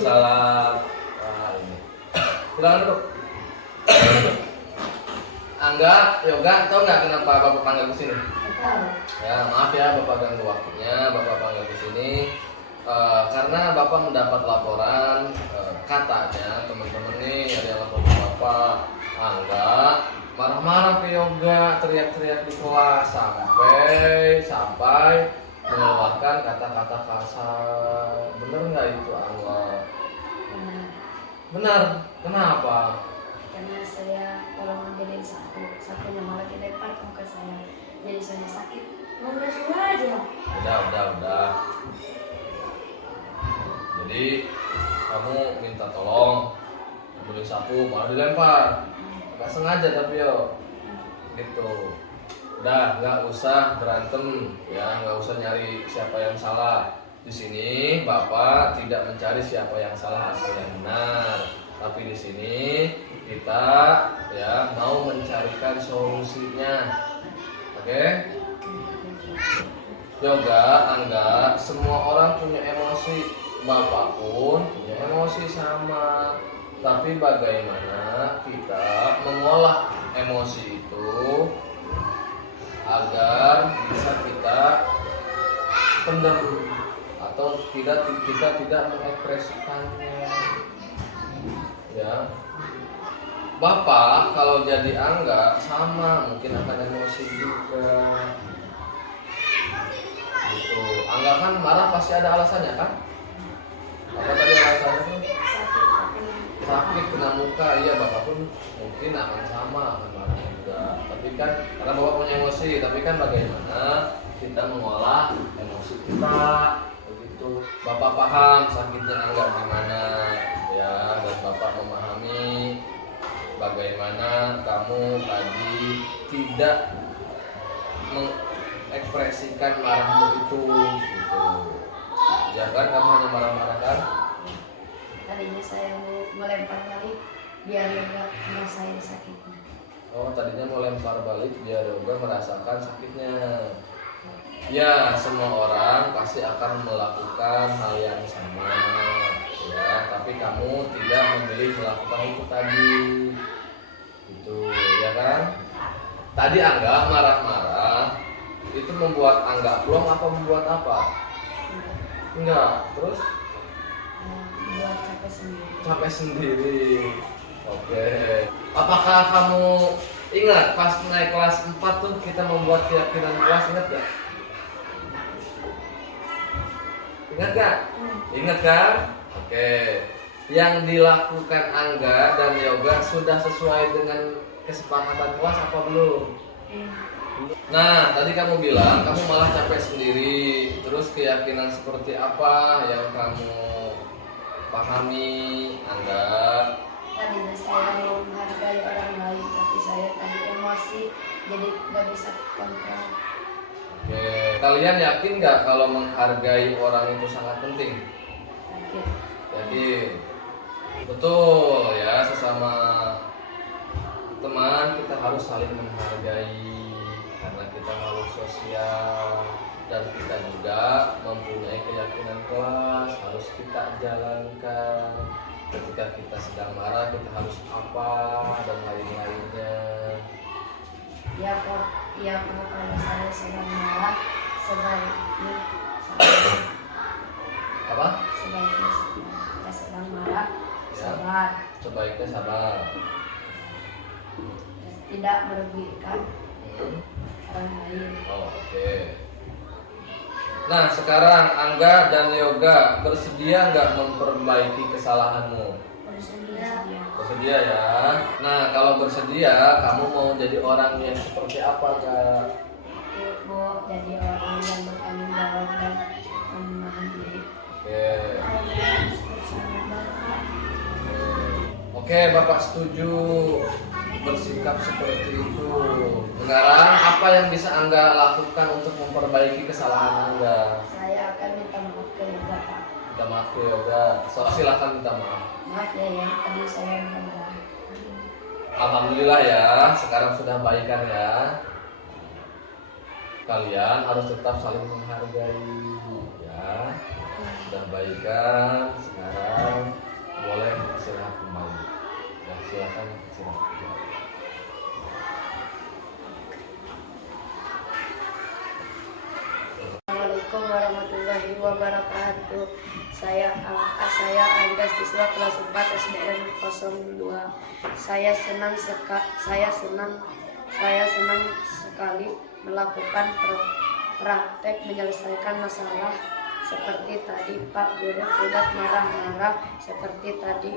Salam. Wah, ini. Silakan duduk. Angga, Yoga, tahu nggak kenapa Bapak panggil ke sini? Ya, maaf ya Bapak ganggu waktunya, Bapak panggil ke sini karena Bapak mendapat laporan katanya teman-teman nih ada yang lapor ke Bapak, Angga marah-marah ke Yoga, teriak-teriak di kelas sampai mengeluarkan kata-kata kasar. Bener nggak itu Angga? Benar. Benar. Kenapa? Karena saya kalau ngambilin sakunya malah dilempar ke muka saya, jadi saya sakit. Mau langsung aja. Udah. Jadi kamu minta tolong ambilin sapu malah dilempar. Gak sengaja tapi yo. Gitu. Udah, nggak usah berantem ya, nggak usah nyari siapa yang salah. Di sini Bapak tidak mencari siapa yang salah atau yang benar, tapi di sini kita ya mau mencarikan solusinya. Oke? Yoga, Angga, semua orang punya emosi, Bapak pun punya emosi sama. Tapi bagaimana kita mengolah emosi itu agar bisa kita pendam atau kita tidak mengekspresikannya. Ya. Bapak kalau jadi Angga sama mungkin akan emosi juga. Gitu. Angga kan marah pasti ada alasannya kan? Apa tadi alasannya tuh? Sakit kena muka, iya Bapak pun mungkin akan sama, akan marah juga. Tapi kan karena Bapak punya emosi, tapi kan bagaimana kita mengolah emosi kita, begitu. Bapak paham sakitnya Angga gimana, ya, dan Bapak memahami bagaimana kamu tadi tidak mengekspresikan marahmu itu, gitu. Ya kan, kamu hanya marah-marah kan? Tadinya saya mau melempar balik biar enggak ngerasain sakitnya. Oh, tadinya mau lempar balik biar Yoga merasakan sakitnya. Ya, semua orang pasti akan melakukan hal yang sama, ya. Tapi kamu tidak memilih melakukan itu tadi, itu, ya kan? Tadi Angga marah-marah, itu membuat Angga plong apa membuat apa? Enggak, terus? Buat capek sendiri. Capek sendiri. Oke. Apakah kamu ingat pas naik kelas 4 tuh kita membuat keyakinan kelas, ingat gak? Ingat gak? Ingat kan? Oke. Yang dilakukan Angga dan Yoga sudah sesuai dengan kesepakatan kelas apa belum? Nah, tadi kamu bilang kamu malah capek sendiri. Terus keyakinan seperti apa yang kamu pahami, Angga? Tadinya saya mau menghargai orang lain, tapi saya tadi emosi, jadi nggak bisa kontrol. Oke, kalian yakin nggak kalau menghargai orang itu sangat penting? Yakin. Yakin. Betul ya, sesama teman kita harus saling menghargai karena kita makhluk sosial dan kita juga mempunyai keyakinan kelas harus kita jalankan. Ketika kita sedang marah kita harus apa dan lain-lainnya. Ya kalau saya sedang marah sebaiknya sabar. Apa? Sebaiknya kita sedang marah sabar. Sebaiknya sabar. Tidak merugikan orang lain. Oh, oke. Nah, sekarang Angga dan Yoga bersedia nggak memperbaiki kesalahanmu? Bersedia. Bersedia ya. Nah, kalau bersedia, kamu mau jadi orang yang seperti apa, Kak? Mau jadi orang yang bertanggung jawab dan menahan diri. Oke. Oke, Bapak setuju bersikap seperti itu. Sekarang apa yang bisa Angga lakukan untuk memperbaiki kesalahan Angga? Saya akan minta maaf ke Yoga, Pak. Minta maaf ke Yoga. So, silakan minta maaf. Maaf ya, tadi saya marah. Alhamdulillah ya, sekarang sudah baikan ya. Kalian harus tetap saling menghargai ya. Sudah baikan, sekarang boleh istirahat kembali. Ya, silakan istirahat. Assalamualaikum warahmatullahi wabarakatuh. Saya Angga, siswa kelas 4 SDN 02. Saya senang sekali melakukan praktek menyelesaikan masalah seperti tadi. Pak Guru tidak marah-marah seperti tadi.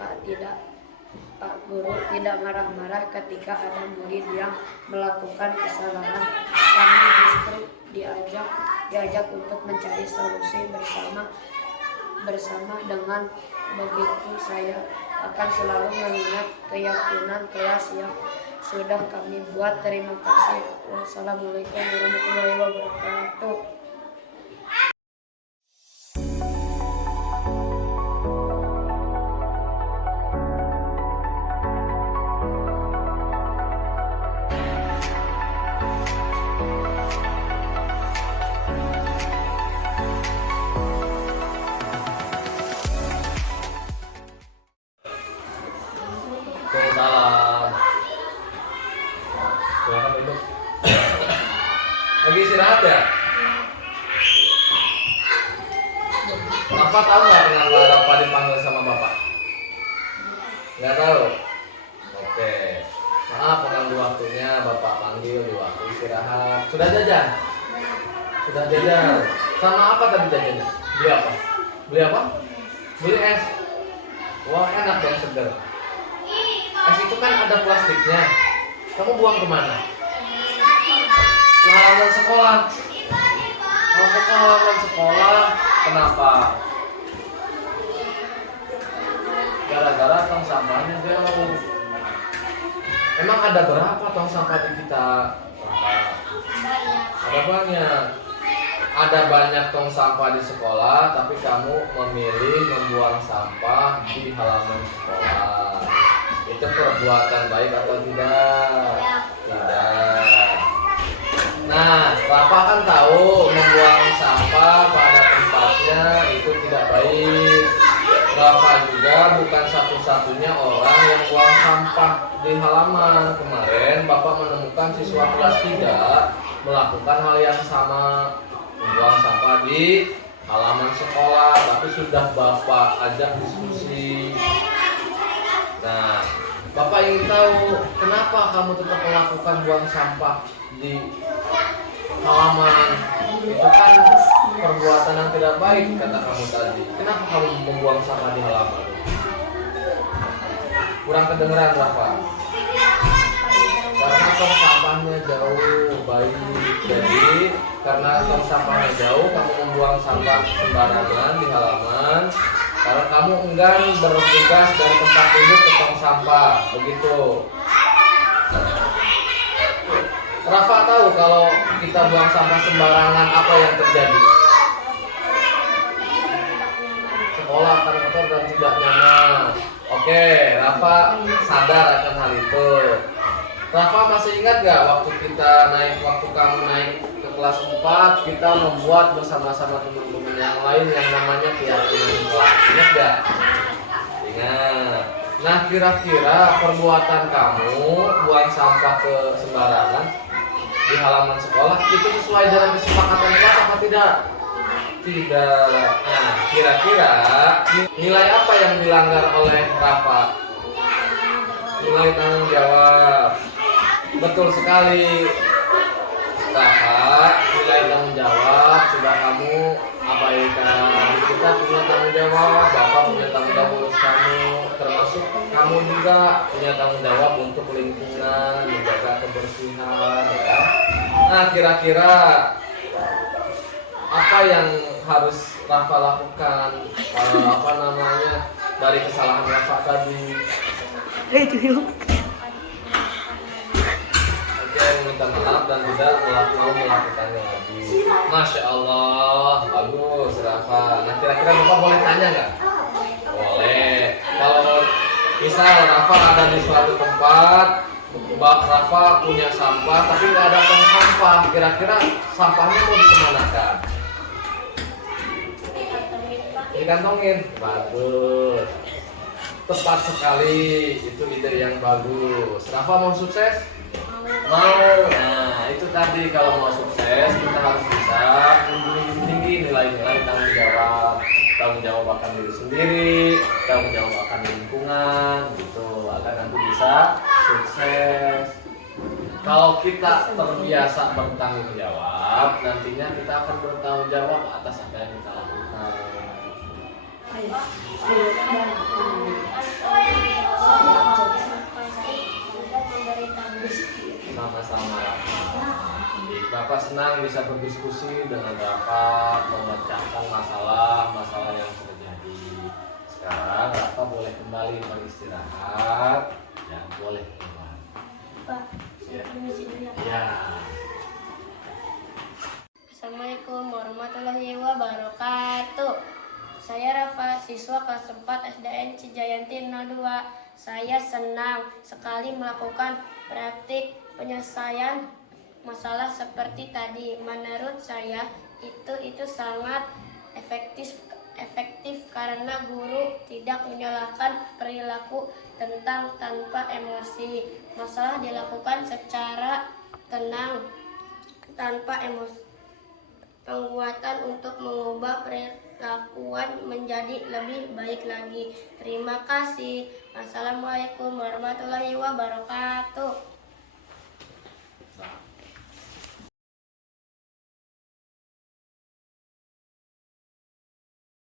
Pak Guru tidak marah-marah ketika ada murid yang melakukan kesalahan. Kami justru diajak untuk mencari solusi bersama. Dengan begitu saya akan selalu mengingat keyakinan kelas yang sudah kami buat. Terima kasih. Wassalamualaikum warahmatullahi wabarakatuh. Salam. Silakan duduk. Lagi istirahat ya? Bapak tahu nggak kenapa Rafa dipanggil sama Bapak? Nggak tahu? Oke. Maaf mengganggu waktunya, Bapak panggil di waktu istirahat. Sudah jajan? Sudah jajan. Sama apa tadi jajannya? Beli apa? Beli apa? Beli es. Wah, enak dong, seger. Es itu kan ada plastiknya. Kamu buang kemana? Ke halaman sekolah. Kalau ke halaman sekolah, kenapa? Gara-gara tong sampahnya jauh. Emang ada berapa tong sampah di kita? Ada banyak. Ada banyak tong sampah di sekolah, tapi kamu memilih membuang sampah di halaman sekolah. Itu perbuatan baik atau tidak? Tidak. Nah, Rafa kan tahu membuang sampah pada tempatnya itu tidak baik. Rafa juga bukan satu-satunya orang yang buang sampah di halaman. Kemarin Bapak menemukan siswa kelas 3 melakukan hal yang sama, membuang sampah di halaman sekolah, tapi sudah Bapak ajak diskusi. Nah, Bapak ingin tahu kenapa kamu tetap melakukan buang sampah di halaman. Itu kan perbuatan yang tidak baik, kata kamu tadi. Kenapa kamu membuang sampah di halaman? Kurang kedengeran, Rafa. Karena tong sampahnya jauh, baik. Jadi karena tong sampahnya jauh, kamu membuang sampah sembarangan di halaman. Karena kamu enggan bertugas dari tempat duduk ke tong sampah, begitu. Rafa tahu kalau kita buang sampah sembarangan apa yang terjadi? Sekolah akan kotor dan tidak nyaman. Oke, Rafa sadar akan hal itu. Rafa masih ingat gak waktu kamu naik ke kelas 4, kita membuat bersama-sama teman-teman yang lain yang namanya keyakinan kelas. Ingat gak? Ingat. Nah, kira-kira perbuatan kamu buang sampah ke sembarangan di halaman sekolah itu sesuai dengan kesepakatan kelas apa tidak? Tidak. Nah, kira-kira nilai apa yang dilanggar oleh Rafa? Nilai tanggung jawab. Betul sekali, Rafa. Nilai tanggung jawab sudah kamu abaikan. Kita punya tanggung jawab, Bapak punya tanggung jawab urus kamu, termasuk kamu juga punya tanggung jawab untuk lingkungan, menjaga kebersihan, ya. Nah, kira-kira apa yang harus Rafa lakukan? Dari kesalahan Rafa tadi? Minta maaf dan tidak mau melakukannya lagi. Masya Allah, bagus Rafa. Nah, kira-kira Bapak boleh tanya nggak? Boleh. Kalau misal Rafa ada di suatu tempat, Rafa punya sampah tapi nggak ada tong sampah, kira-kira sampahnya mau dikemanakan? Dikantongin. Bagus. Tepat sekali. Itu ide yang bagus. Rafa mau sukses? Mau. Nah, itu tadi kalau mau sukses kita harus bisa menjunjung tinggi nilai-nilai tanggung jawab akan diri sendiri, tanggung jawab akan lingkungan, gitu agar nanti bisa sukses. Kalau kita terbiasa bertanggung jawab, nantinya kita akan bertanggung jawab atas apa yang kita lakukan. Sama-sama. Bapak senang bisa berdiskusi dengan Bapak, memecahkan masalah yang terjadi. Sekarang Bapak boleh kembali beristirahat dan boleh keluar. Pak, saya permisi dulu ya. Ya. Assalamualaikum warahmatullahi wabarakatuh. Saya Rafa, siswa kelas 4 SDN Cijayanti 02. Saya senang sekali melakukan praktik penyelesaian masalah seperti tadi. Menurut saya itu sangat efektif karena guru tidak menyalahkan perilaku tentang tanpa emosi. Masalah dilakukan secara tenang tanpa emosi. Penguatan untuk mengubah perlakuan menjadi lebih baik lagi. Terima kasih. Assalamualaikum warahmatullahi wabarakatuh.